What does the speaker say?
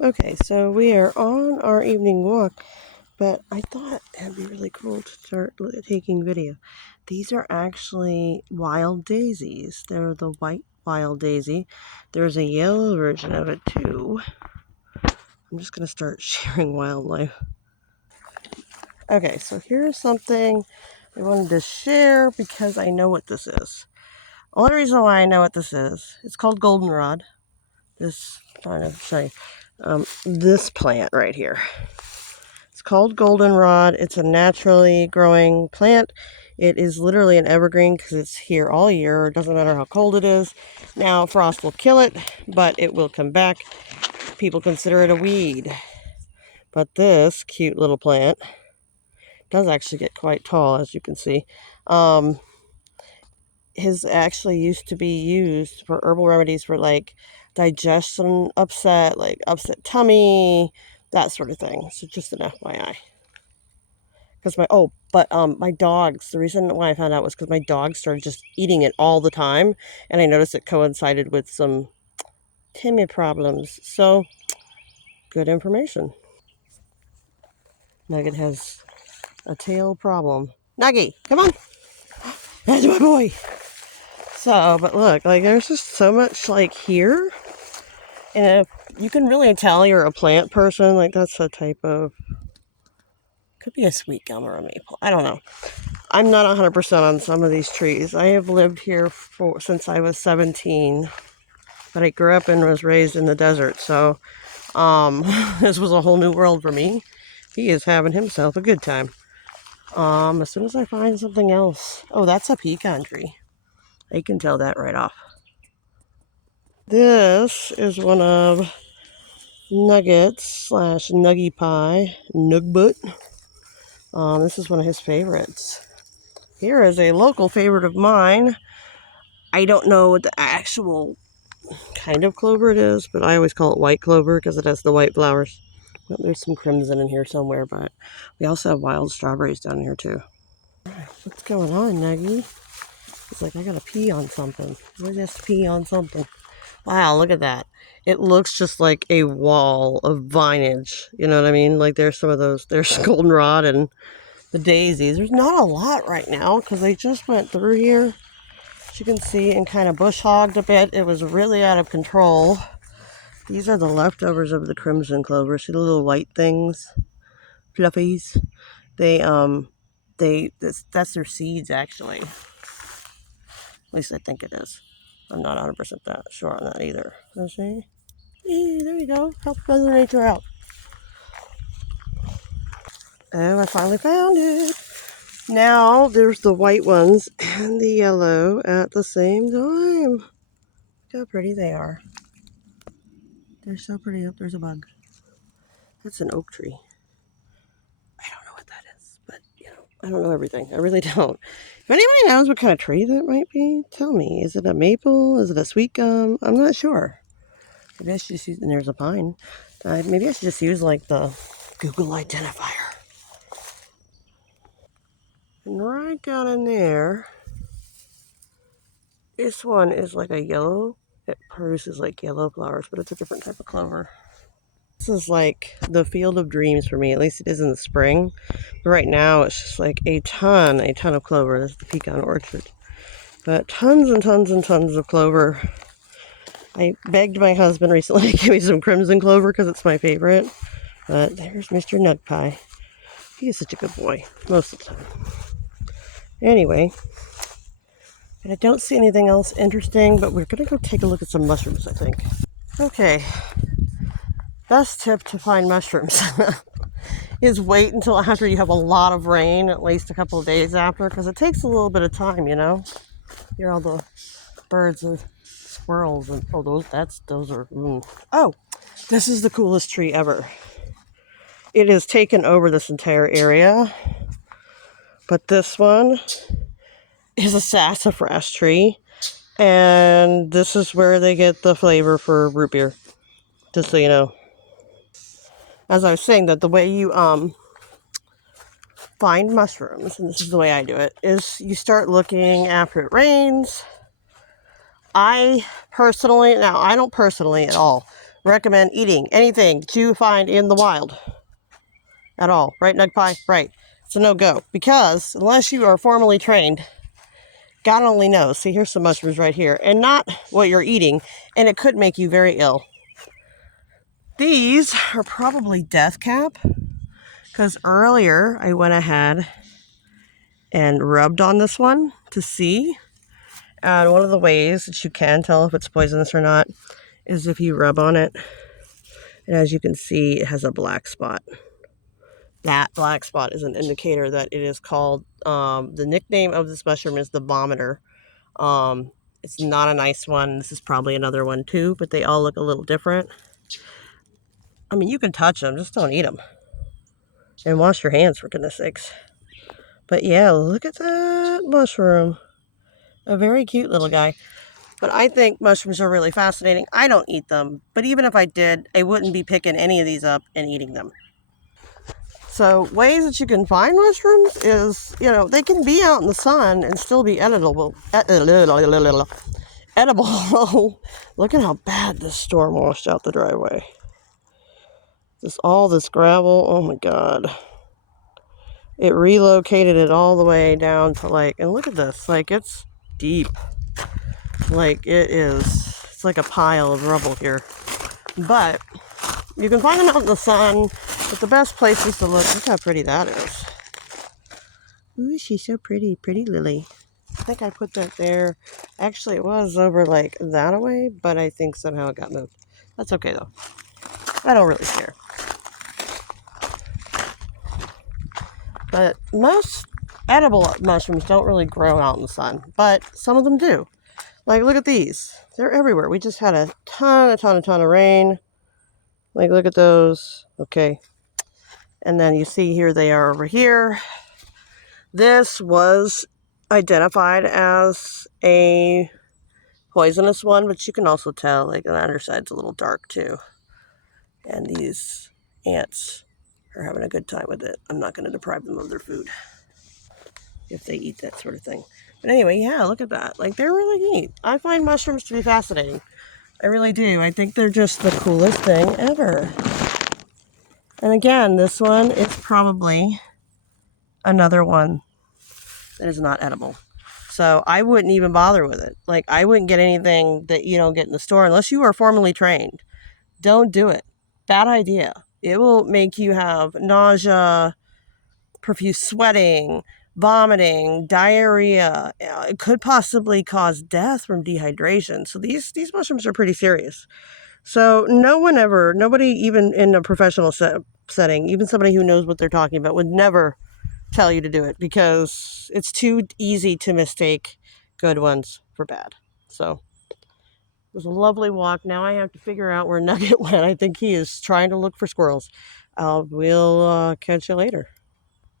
Okay, so we are on our evening walk, but I thought it'd be really cool to start taking video. These are actually wild daisies. They're the white wild daisy. There's a yellow version of it too. I'm just going to start sharing wildlife. Okay, so here's something I wanted to share because I know what this is. Only reason why I know what this is, it's called goldenrod. This, I'm trying to show you, this plant right here. It's called goldenrod. It's a naturally growing plant. It is literally an evergreen because it's here all year. It doesn't matter how cold it is. Now, frost will kill it, but it will come back. People consider it a weed. But this cute little plant does actually get quite tall, as you can see. Has actually used to be used for herbal remedies for like digestion upset, like upset tummy, that sort of thing. So just an FYI. Because my dogs, the reason why I found out was because my dogs started just eating it all the time, and I noticed it coincided with some tummy problems. So good information. Nugget has a tail problem. Nuggy, come on. That's my boy. So, but look, like there's just so much like here. And if you can really tell you're a plant person, like that's a type of, could be a sweet gum or a maple. I don't know. I'm not 100% on some of these trees. I have lived here since I was 17, but I grew up and was raised in the desert. So this was a whole new world for me. He is having himself a good time. As soon as I find something else. Oh, that's a pecan tree. I can tell that right off. This is one of Nuggets / Nuggy Pie, Nugbutt. This is one of his favorites. Here is a local favorite of mine. I don't know what the actual kind of clover it is, but I always call it white clover because it has the white flowers. Well, there's some crimson in here somewhere, but we also have wild strawberries down here too. What's going on, Nuggy? It's like, I gotta pee on something. I just pee on something. Wow, look at that. It looks just like a wall of vinage. You know what I mean? Like there's some of those, there's goldenrod and the daisies. There's not a lot right now because they just went through here, as you can see, and kind of bush hogged a bit. It was really out of control. These are the leftovers of the crimson clover. See the little white things? Fluffies. That's their seeds actually. At least I think it is. I'm not 100% sure on that either. Let's see. Hey, there you go. Help Mother Nature out. And I finally found it. Now there's the white ones and the yellow at the same time. Look how pretty they are. They're so pretty. Oh, there's a bug. That's an oak tree. I don't know what that is, but I don't know everything. I really don't. If anybody knows what kind of tree that might be, tell me. Is it a maple? Is it a sweet gum? I'm not sure. Maybe I should just use, and there's a pine. Maybe I should just use like the Google identifier. And right down in there, this one is like a yellow. It produces like yellow flowers, but it's a different type of clover. This is like the field of dreams for me. At least it is in the spring. But right now, it's just like a ton of clover. This is the pecan orchard. But tons and tons and tons of clover. I begged my husband recently to give me some crimson clover because it's my favorite. But there's Mr. Nug Pie. He is such a good boy most of the time. Anyway, and I don't see anything else interesting, but we're going to go take a look at some mushrooms, I think. Okay, best tip to find mushrooms is wait until after you have a lot of rain, at least a couple of days after, because it takes a little bit of time, Hear all the birds and squirrels, and those are. Oh, this is the coolest tree ever. It has taken over this entire area, but this one is a sassafras tree, and this is where they get the flavor for root beer. Just so you know. As I was saying, that the way you find mushrooms, and this is the way I do it, is you start looking after it rains. I don't personally at all recommend eating anything that you find in the wild at all. Right, Nug Pie? Right. It's a no-go. Because unless you are formally trained, God only knows. See, here's some mushrooms right here. And not what you're eating. And it could make you very ill. These are probably death cap. Because earlier I went ahead and rubbed on this one to see. And one of the ways that you can tell if it's poisonous or not is if you rub on it. And as you can see, it has a black spot. That black spot is an indicator that it is called, the nickname of this mushroom is the vomiter. It's not a nice one. This is probably another one too, but they all look a little different. I mean, you can touch them, just don't eat them. And wash your hands, for goodness sakes. But yeah, look at that mushroom. A very cute little guy. But I think mushrooms are really fascinating. I don't eat them, but even if I did, I wouldn't be picking any of these up and eating them. So ways that you can find mushrooms is, they can be out in the sun and still be edible. Edible. Look at how bad this storm washed out the driveway. All this gravel. Oh my God. It relocated it all the way down to and look at this. It's deep. It's like a pile of rubble here. But you can find them out in the sun. But the best places to look how pretty that is. Ooh, she's so pretty. Pretty lily. I think I put that there. Actually, it was over that away, but I think somehow it got moved. That's okay, though. I don't really care. But most edible mushrooms don't really grow out in the sun, but some of them do. Look at these. They're everywhere. We just had a ton of rain. Look at those. Okay. And then you see here they are over here. This was identified as a poisonous one, but you can also tell the underside's a little dark too. And these ants are having a good time with it. I'm not going to deprive them of their food if they eat that sort of thing. But anyway, yeah, look at that. They're really neat. I find mushrooms to be fascinating. I really do. I think they're just the coolest thing ever. And again, this one is probably another one that is not edible. So I wouldn't even bother with it. I wouldn't get anything that you don't get in the store unless you are formally trained. Don't do it. Bad idea. It will make you have nausea, profuse sweating, vomiting, diarrhea. It could possibly cause death from dehydration. So these mushrooms are pretty serious. So nobody even in a professional setting, even somebody who knows what they're talking about, would never tell you to do it because it's too easy to mistake good ones for bad. So it was a lovely walk. Now I have to figure out where Nugget went. I think he is trying to look for squirrels. We'll catch you later.